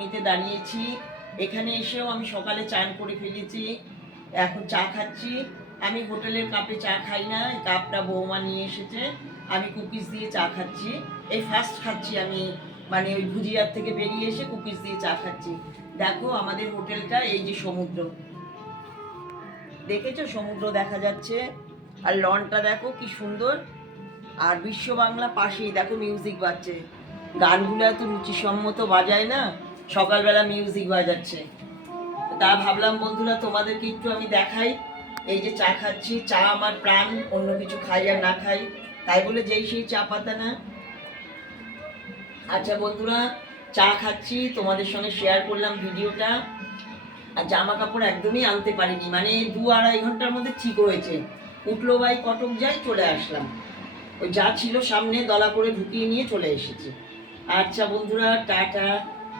নিতে দাঁড়িয়েছি। এখানে এসেও আমি সকালে চান করে ফেলেছি, এখন চা খাচ্ছি। আমি হোটেলের কাপে চা খাই না, কাপটা বৌমা নিয়ে এসেছে। আমি কুকিজ দিয়ে চা খাচ্ছি, এই ফার্স্ট খাচ্ছি আমি, মানে ওই ভুজিয়ার থেকে বেরিয়ে এসে কুকিজ দিয়ে চা খাচ্ছি। দেখো আমাদের হোটেলটা, এই যে সমুদ্র, দেখেছো সমুদ্র দেখা যাচ্ছে, আর লনটা দেখো কি সুন্দর, আর বিশ্ব বাংলা পাশেই দেখো মিউজিক বাজছে। গানগুলো এত রুচিসম্মত বাজায় না, সকালবেলা মিউজিক বাজাচ্ছে। তা ভাবলাম বন্ধুরা তোমাদেরকে একটু আমি দেখাই। এই যে চা খাচ্ছি, চা আমার প্রাণ, অন্য কিছু খাই আর না খাই, তাই বলে যেই সেই চা পাতা না। আচ্ছা বন্ধুরা, চা খাচ্ছি, তোমাদের সঙ্গে শেয়ার করলাম ভিডিওটা। আর জামা কাপড় একদমই আনতে পারিনি, মানে 2-2.5 ঘন্টার মধ্যে ঠিক হয়েছে। উঠলো বাই কটক যাই, চলে আসলাম। ওই যা ছিল সামনে দলা করে ঢুকিয়ে নিয়ে চলে এসেছি। আচ্ছা বন্ধুরা, টাটা।